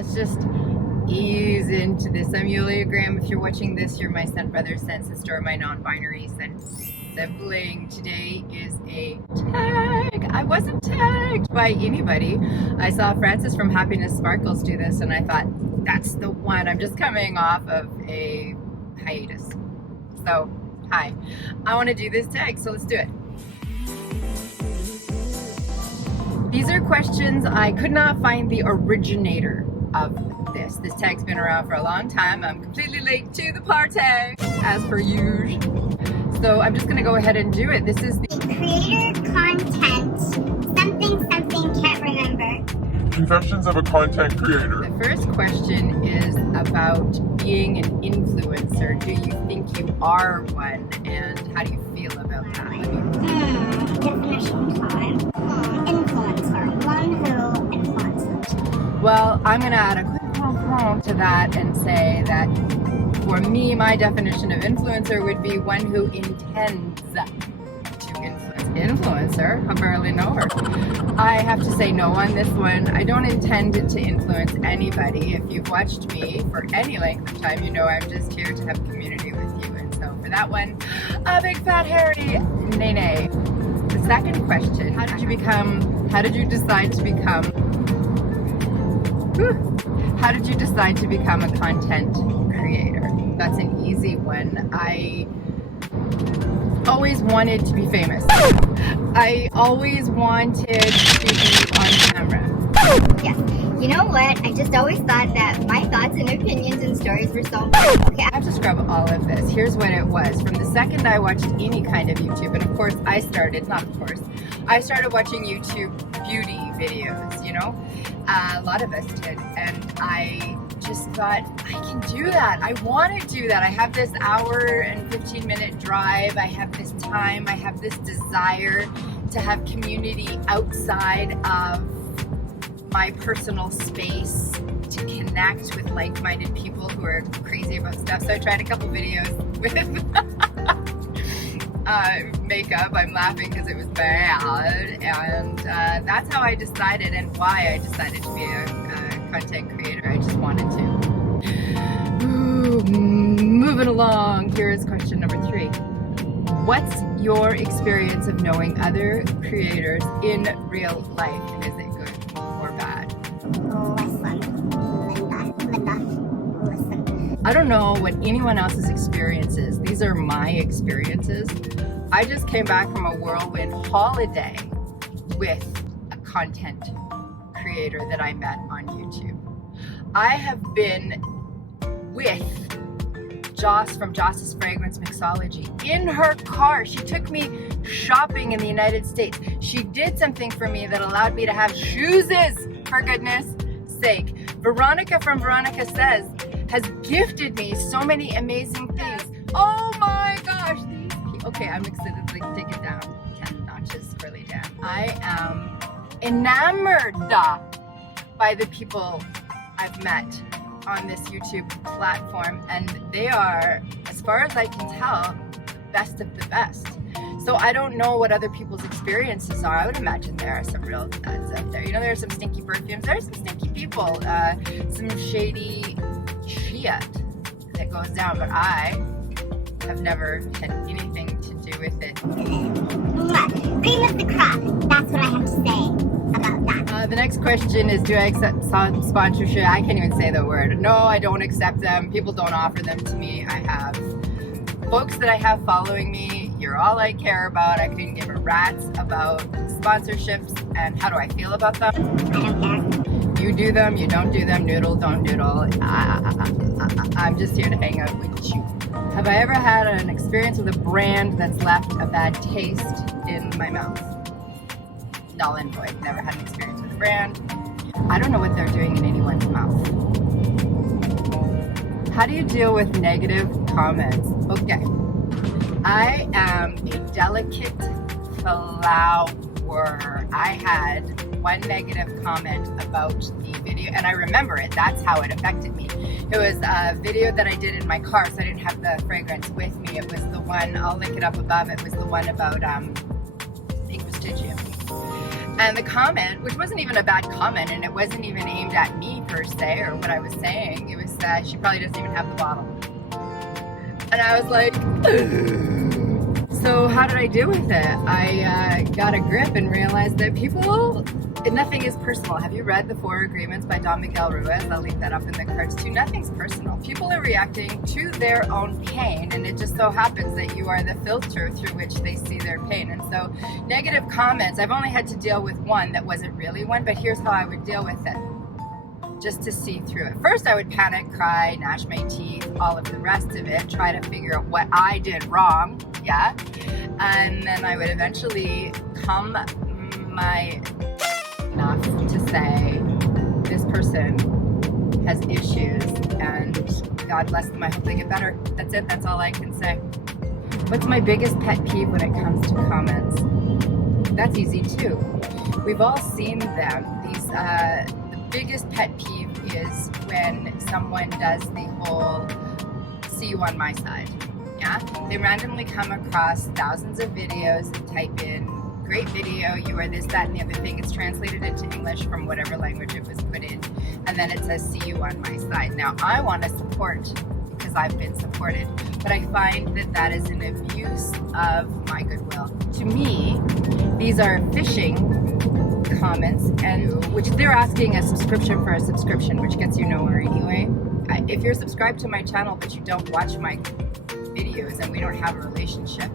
let's just ease into this. I'm Yulia Graham. If you're watching this, you're my scent brother, scent sister, or my non-binary scent sibling. Today is a tag. I wasn't tagged by anybody. I saw Francis from Happiness Sparkles do this and I thought, that's the one. I'm just coming off of a hiatus. So, hi. I want to do this tag, so let's do it. These are questions. I could not find the originator of this. This tag's been around for a long time. I'm completely late to the party, as per usual. So I'm just gonna go ahead and do it. This is the creator content, something, can't remember. Confessions of a content creator. The first question is about being an influencer. Do you think you are one, and how do you feel about that? Definition time. Influencer, one who influences. Well, I'm gonna add a quick to that and say that for me, my definition of influencer would be one who intends to influence. Influencer, I barely know her. I have to say no on this one. I don't intend to influence anybody. If you've watched me for any length of time, you know I'm just here to have community with you. And so for that one, a big fat hairy nay. The second question, how did you decide to become a content creator? That's an easy one. I always wanted to be famous. I always wanted to be on camera. Yeah. You know what? I just always thought that my thoughts and opinions and stories were so important. Okay. I have to scrub all of this. Here's what it was. From the second I watched any kind of YouTube, and of course I started watching YouTube beauty videos, you know? A lot of us did. And I just thought, I can do that. I want to do that. I have this hour and 15-minute drive. I have this time. I have this desire to have community outside of my personal space, to connect with like-minded people who are crazy about stuff. So I tried a couple videos with makeup. I'm laughing because it was bad, and that's how I decided and why I decided to be a content creator. I just wanted to. Ooh, moving along, here is question number 3. What's your experience of knowing other creators in real life? And is it good or bad? Listen. I don't know what anyone else's experience is. These are my experiences. I just came back from a whirlwind holiday with a content creator that I met on YouTube. I have been with Joss from Joss's Fragrance Mixology in her car. She took me shopping in the United States. She did something for me that allowed me to have shoes, for goodness sake. Veronica from Veronica Says has gifted me so many amazing things. Oh my gosh. Okay, I'm excited to take it down 10 notches, really down. I am enamored by the people I've met on this YouTube platform, and they are, as far as I can tell, best of the best. So I don't know what other people's experiences are. I would imagine there are some real duds out there. You know, there are some stinky perfumes, there are some stinky people, some shady shit that goes down, but I have never had anything to do with it. Cream of the crop. That's what I have to say about that. The next question is, do I accept sponsorship? I can't even say the word. No, I don't accept them. People don't offer them to me. I have folks that I have following me. You're all I care about. I couldn't give a rat's about sponsorships and how do I feel about them. I don't care. You do them, you don't do them, noodle, don't noodle. I'm just here to hang out with you. Have I ever had an experience with a brand that's left a bad taste in my mouth? Null and void. Never had an experience with a brand. I don't know what they're doing in anyone's mouth. How do you deal with negative comments? Okay. I am a delicate flower. I had one negative comment about the video, and I remember it. That's how it affected me. It was a video that I did in my car, so I didn't have the fragrance with me. It was the one, I'll link it up above, it was the one about Pink Vestigium. And the comment, which wasn't even a bad comment, and it wasn't even aimed at me per se or what I was saying, it was that she probably doesn't even have the bottle. And I was like, ugh. So how did I deal with it? I got a grip and realized that people, nothing is personal. Have you read The 4 Agreements by Don Miguel Ruiz? I'll link that up in the cards too. Nothing's personal. People are reacting to their own pain, and it just so happens that you are the filter through which they see their pain. And so negative comments, I've only had to deal with one that wasn't really one, but here's how I would deal with it. Just to see through it. First, I would panic, cry, gnash my teeth, all of the rest of it, try to figure out what I did wrong, yeah? And then I would eventually come enough to say, this person has issues and God bless them, I hope they get better. That's it, that's all I can say. What's my biggest pet peeve when it comes to comments? That's easy too. We've all seen them. The biggest pet peeve is when someone does the whole see you on my side. Yeah, they randomly come across thousands of videos and type in great video, you are this, that, and the other thing. It's translated into English from whatever language it was put in, and then it says see you on my side. Now I want to support because I've been supported, but I find that that is an abuse of my goodwill. To me, these are phishing comments, and which they're asking a subscription for a subscription, which gets you nowhere anyway. If you're subscribed to my channel but you don't watch my videos and we don't have a relationship,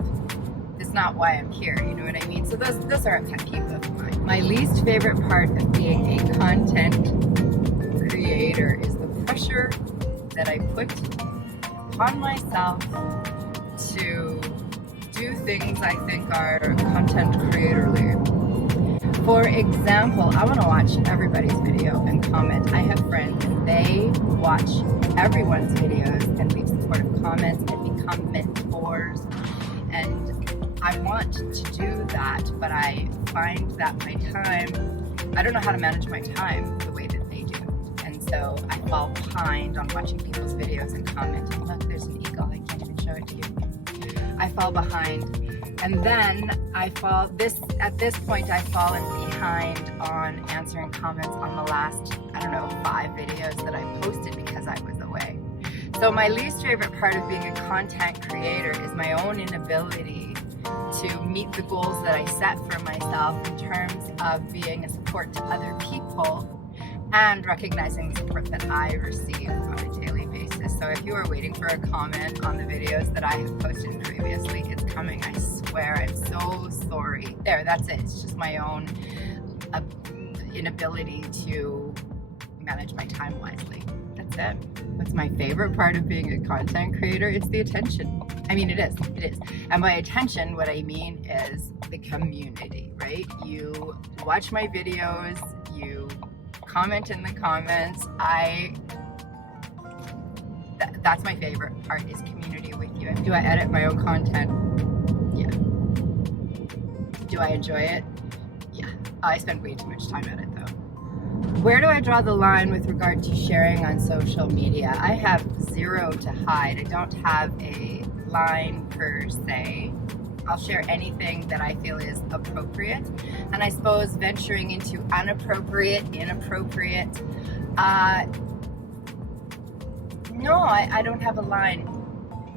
that's not why I'm here, you know what I mean? So those are a pet peeve of mine. My least favorite part of being a content creator is the pressure that I put upon myself to do things I think are content creatorly. For example, I want to watch everybody's video and comment. I have friends and they watch everyone's videos and leave supportive comments and become mentors, and I want to do that, but I find that my time, I don't know how to manage my time the way that they do, and so I fall behind on watching people's videos and commenting. Look, there's an eagle, I can't even show it to you. I fall behind. And then at this point, I've fallen behind on answering comments on the last, 5 videos that I posted because I was away. So my least favorite part of being a content creator is my own inability to meet the goals that I set for myself in terms of being a support to other people and recognizing the support that I receive on a daily basis. So if you are waiting for a comment on the videos that I have posted previously, it's coming, I swear. I'm so sorry. There, that's it. It's just my own inability to manage my time wisely. That's it. What's my favorite part of being a content creator? It's the attention. I mean, it is. And by attention, what I mean is the community, right? You watch my videos, you comment in the comments. That's my favorite part, is community with you. Do I edit my own content? Yeah. Do I enjoy it? Yeah. I spend way too much time at it though. Where do I draw the line with regard to sharing on social media? I have zero to hide. I don't have a line per se. I'll share anything that I feel is appropriate. And I suppose venturing into inappropriate, no, I don't have a line.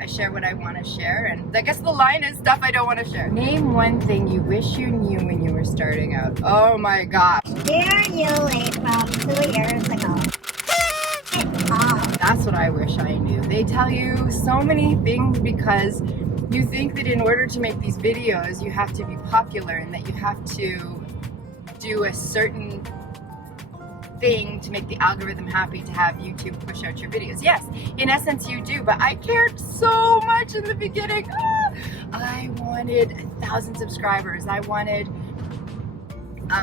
I share what I want to share, and I guess the line is stuff I don't want to share. Name one thing you wish you knew when you were starting out. Oh my gosh. Where you live from 2 years ago. That's what I wish I knew. They tell you so many things because you think that in order to make these videos, you have to be popular and that you have to do a certain thing to make the algorithm happy to have YouTube push out your videos. Yes, in essence you do, but I cared so much in the beginning. I wanted 1,000 subscribers. I wanted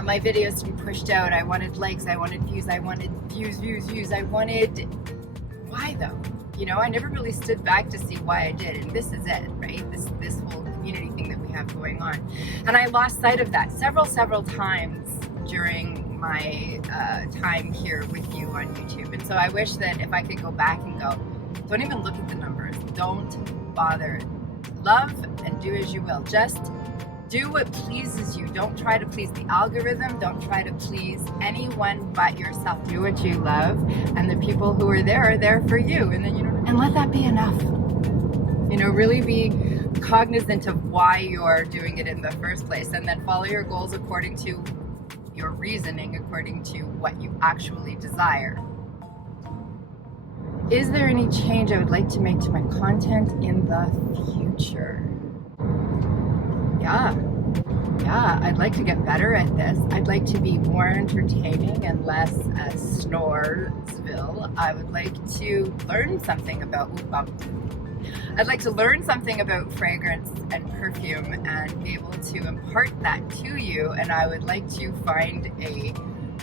my videos to be pushed out. I wanted likes. I wanted views. I wanted views. I wanted... Why though? You know, I never really stood back to see why I did, and this is it, right? This whole community thing that we have going on. And I lost sight of that several times during my time here with you on YouTube. And so I wish that if I could go back and go, don't even look at the numbers. Don't bother. Love and do as you will. Just Do what pleases you. Don't try to please the algorithm. Don't try to please anyone but yourself. Do what you love, and the people who are there for you. And then, and let that be enough. Really be cognizant of why you're doing it in the first place, and then follow your goals according to your reasoning, according to what you actually desire. Is there any change I would like to make to my content in the future? Yeah, I'd like to get better at this. I'd like to be more entertaining and less Snoresville. I would like to learn something about I'd like to learn something about fragrance and perfume and be able to impart that to you, and I would like to find a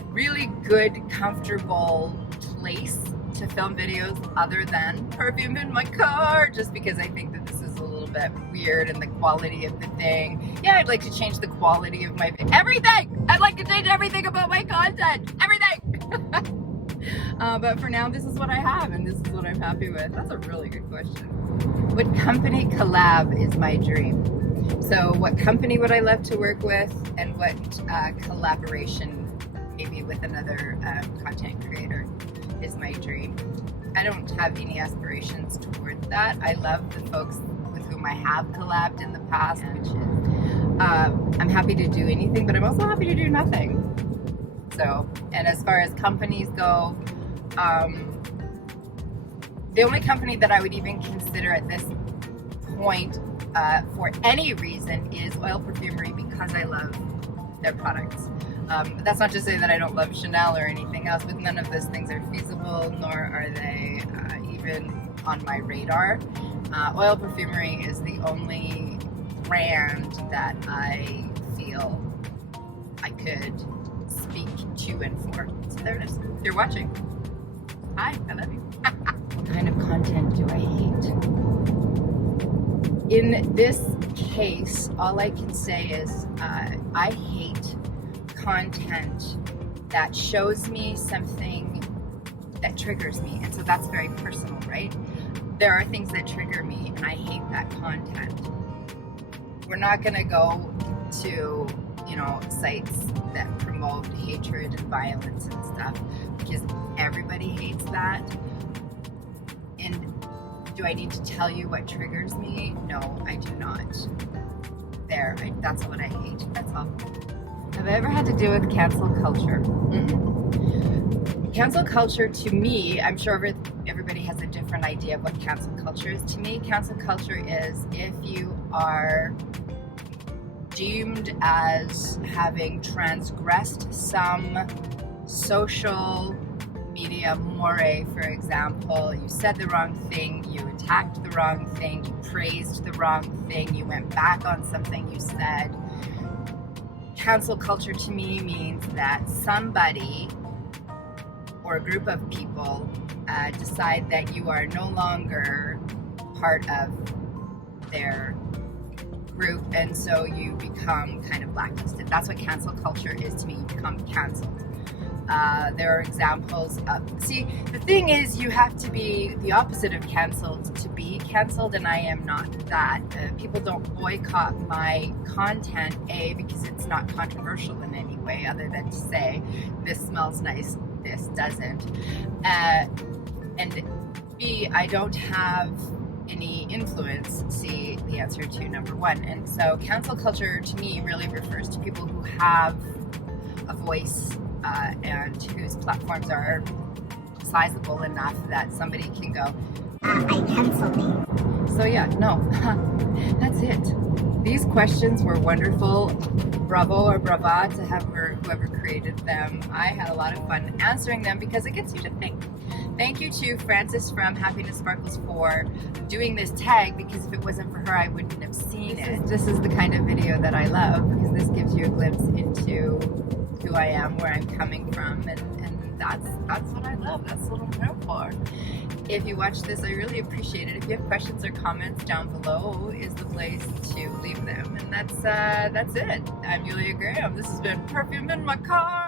really good, comfortable place to film videos other than perfume in my car, just because I think that this is a little bit weird, and the quality of the thing. Yeah, I'd like to change the quality of my everything. I'd like to change everything about my content. Everything. But for now, this is what I have, and this is what I'm happy with. That's a really good question. What company collab is my dream? So what company would I love to work with, and what collaboration, maybe with another content creator, is my dream? I don't have any aspirations towards that. I love the folks with whom I have collabed in the past, which is, I'm happy to do anything, but I'm also happy to do nothing. So, and as far as companies go, the only company that I would even consider at this point for any reason is Oil Perfumery, because I love their products. But that's not to say that I don't love Chanel or anything else, but none of those things are feasible, nor are they even on my radar. Oil Perfumery is the only brand that I feel I could speak to and for. So there it is. If you're watching, hi, I love you. What kind of content do I hate? In this case, all I can say is I hate content that shows me something that triggers me, and so that's very personal, right? There are things that trigger me, and I hate that content. We're not going to go to sites that promote hatred and violence and stuff, because everybody hates that. And do I need to tell you what triggers me? No, I do not. That's what I hate. That's all. Have I ever had to deal with cancel culture? Cancel culture, to me, I'm sure everybody has a different idea of what cancel culture is. To me, cancel culture is if you are deemed as having transgressed some social media moray. For example, you said the wrong thing, you attacked the wrong thing, you praised the wrong thing, you went back on something you said. Cancel culture to me means that somebody or a group of people decide that you are no longer part of their group, and so you become kind of blacklisted. That's what cancel culture is to me. You become canceled. There are examples of, see, the thing is, you have to be the opposite of canceled to be canceled, and I am not that. People don't boycott my content, A, because it's not controversial in any way other than to say, this smells nice, this doesn't. And B, I don't have any influence, see, the answer to number one. And so cancel culture to me really refers to people who have a voice and whose platforms are sizable enough that somebody can go, I canceled me. So yeah, no, that's it. These questions were wonderful. Bravo or brava to whoever created them. I had a lot of fun answering them because it gets you to think. Thank you to Frances from Happiness Sparkles for doing this tag, because if it wasn't for her, I wouldn't have seen it. This is the kind of video that I love, because this gives you a glimpse into who I am, where I'm coming from, and that's what I love. That's what I'm here for. If you watch this, I really appreciate it. If you have questions or comments, down below is the place to leave them. And that's it. I'm Yulia Graham. This has been Perfume in My Car.